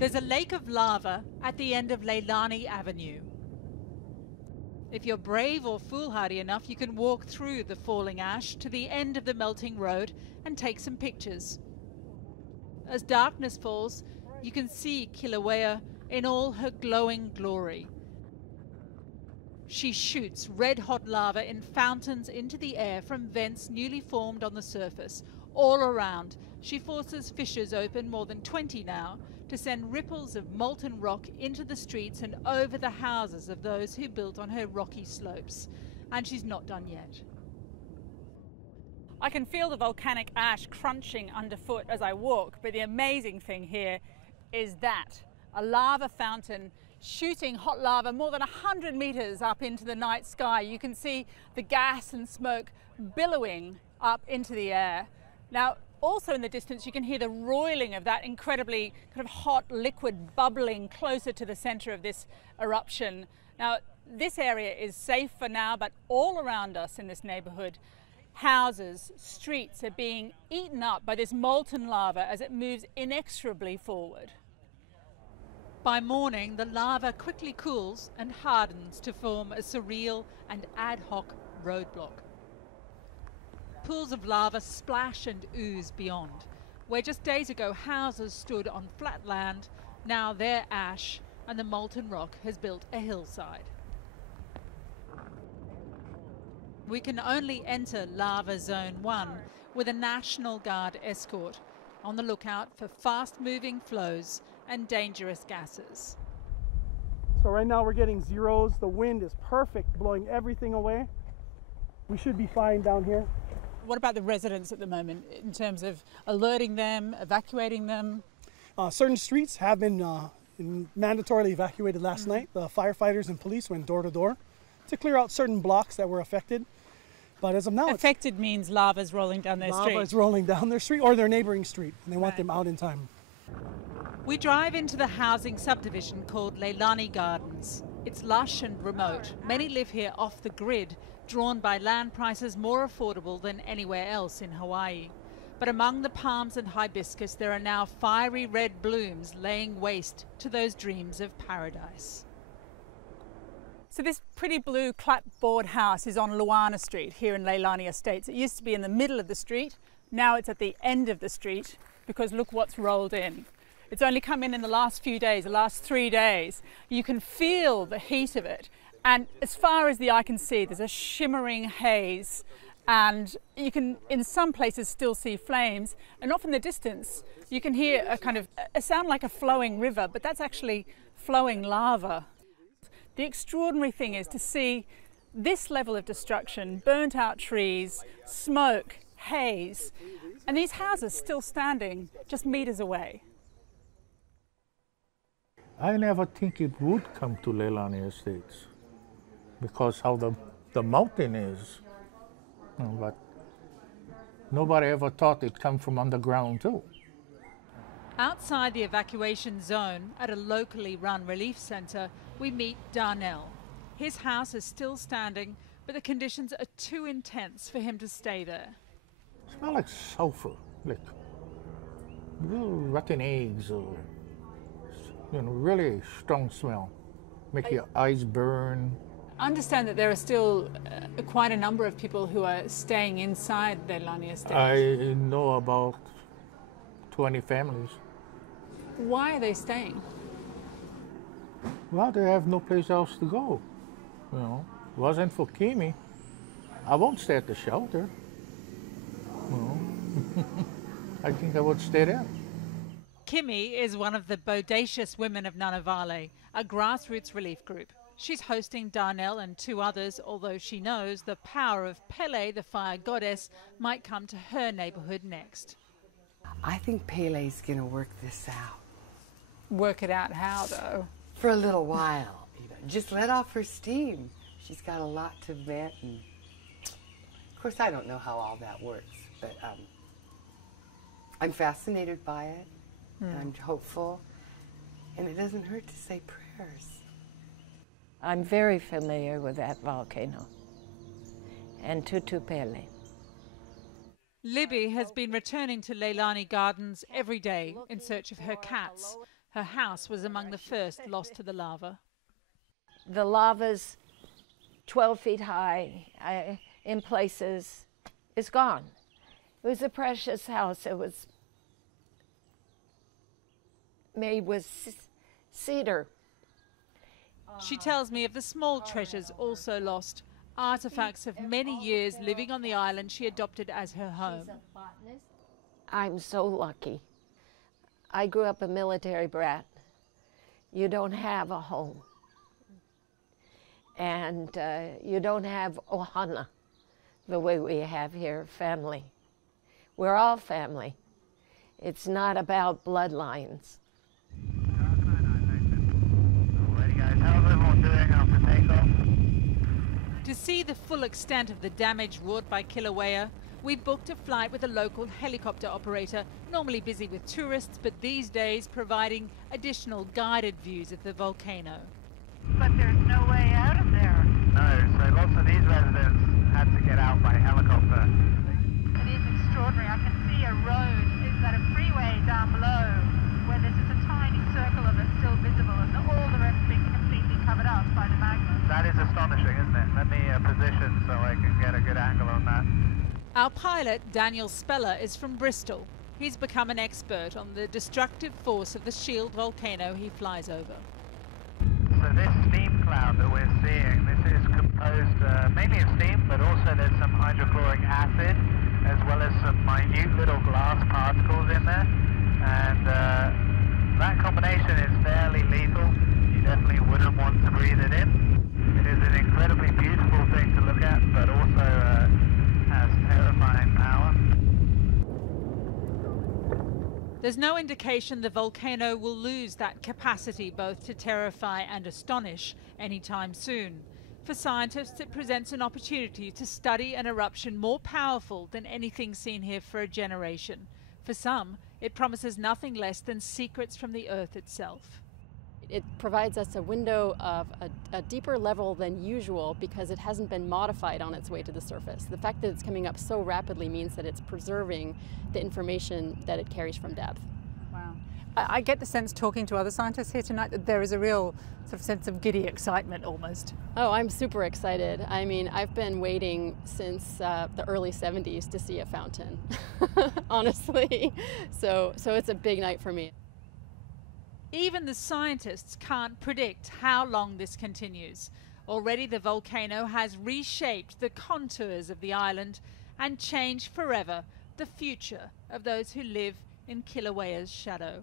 There's a lake of lava at the end of Leilani Avenue. If you're brave or foolhardy enough, you can walk through the falling ash to the end of the melting road and take some pictures. As darkness falls, you can see Kilauea in all her glowing glory. She shoots red-hot lava in fountains into the air from vents newly formed on the surface. All around, she forces fissures open, more than 20 now, to send ripples of molten rock into the streets and over the houses of those who built on her rocky slopes. And she's not done yet. I can feel the volcanic ash crunching underfoot as I walk, but the amazing thing here is that a lava fountain shooting hot lava more than 100 meters up into the night sky. You can see the gas and smoke billowing up into the air. Now, also in the distance, you can hear the roiling of that incredibly kind of hot liquid bubbling closer to the center of this eruption. Now, this area is safe for now, but all around us in this neighborhood, houses, streets are being eaten up by this molten lava as it moves inexorably forward. By morning, the lava quickly cools and hardens to form a surreal and ad hoc roadblock. Pools of lava splash and ooze beyond. Where just days ago houses stood on flat land, now they're ash and the molten rock has built a hillside. We can only enter Lava Zone 1 with a National Guard escort, on the lookout for fast-moving flows and dangerous gases. So right now we're getting zeros. The wind is perfect, blowing everything away. We should be fine down here. What about the residents at the moment in terms of alerting them, evacuating them? Certain streets have been mandatorily evacuated last night. The firefighters and police went door to door to clear out certain blocks that were affected. But as of now, affected means lava's rolling down their street. Lava's rolling down their street or their neighboring street, and they want them out in time. We drive into the housing subdivision called Leilani Gardens. It's lush and remote. Many live here off the grid, drawn by land prices more affordable than anywhere else in Hawaii. But among the palms and hibiscus, there are now fiery red blooms laying waste to those dreams of paradise. So this pretty blue clapboard house is on Luana Street here in Leilani Estates. It used to be in the middle of the street. Now it's at the end of the street because look what's rolled in. It's only come in the last few days, the last 3 days. You can feel the heat of it. And as far as the eye can see, there's a shimmering haze. And you can, in some places, still see flames. And off in the distance, you can hear a sound like a flowing river, but that's actually flowing lava. The extraordinary thing is to see this level of destruction, burnt out trees, smoke, haze, and these houses still standing just meters away. I never think it would come to Leilani Estates because how the mountain is, but nobody ever thought it'd come from underground too. Outside the evacuation zone at a locally run relief centre, we meet Darnell. His house is still standing, but the conditions are too intense for him to stay there. It smells like sulfur, like little rotten eggs, or really strong smell. Make your eyes burn. I understand that there are still quite a number of people who are staying inside Leilani Estate. I know about 20 families. Why are they staying? Well, they have no place else to go. Wasn't for Kimi, I won't stay at the shelter. I think I would stay there. Kimi is one of the bodacious women of Nanavale, a grassroots relief group. She's hosting Darnell and 2 others, although she knows the power of Pele, the fire goddess, might come to her neighborhood next. I think Pele's gonna work this out. Work it out how, though? For a little while. Just let off her steam. She's got a lot to vent, and of course I don't know how all that works, but I'm fascinated by it, and I'm hopeful, and it doesn't hurt to say prayers. I'm very familiar with that volcano and Tutu Pele. Libby has been returning to Leilani Gardens every day in search of her cats. Her house was among the first lost to the lava. The lava's 12 feet high, in places, is gone. It was a precious house. It was made with cedar. She tells me of the small treasures also lost, artifacts of many years living on the island she adopted as her home. I'm so lucky. I grew up a military brat. You don't have a home. And you don't have ohana the way we have here, family. We're all family. It's not about bloodlines. To see the full extent of the damage wrought by Kilauea, we booked a flight with a local helicopter operator, normally busy with tourists, but these days providing additional guided views of the volcano. But there's no way out of there. No, so lots of these residents had to get out by helicopter. It is extraordinary. I can see a road. Is that a freeway down below where there's just a tiny circle of it still visible and all the rest being completely covered up by the magma? That is astonishing, isn't it? Let me position so I can get a good angle on that. Our pilot, Daniel Speller, is from Bristol. He's become an expert on the destructive force of the shield volcano he flies over. So this steam cloud that we're seeing, this is composed mainly of steam, but also there's some hydrochloric acid, as well as some minute little glass particles in there. And that combination is fairly lethal. You definitely wouldn't want to breathe it in. It is an incredibly beautiful thing to look at, but also has terrifying power. There's no indication the volcano will lose that capacity both to terrify and astonish anytime soon. For scientists, it presents an opportunity to study an eruption more powerful than anything seen here for a generation. For some, it promises nothing less than secrets from the Earth itself. It provides us a window of a deeper level than usual because it hasn't been modified on its way to the surface. The fact that it's coming up so rapidly means that it's preserving the information that it carries from depth. Wow. I get the sense, talking to other scientists here tonight, that there is a real sort of sense of giddy excitement almost. Oh, I'm super excited. I mean, I've been waiting since the early 70s to see a fountain, honestly. So it's a big night for me. Even the scientists can't predict how long this continues. Already the volcano has reshaped the contours of the island and changed forever the future of those who live in Kilauea's shadow.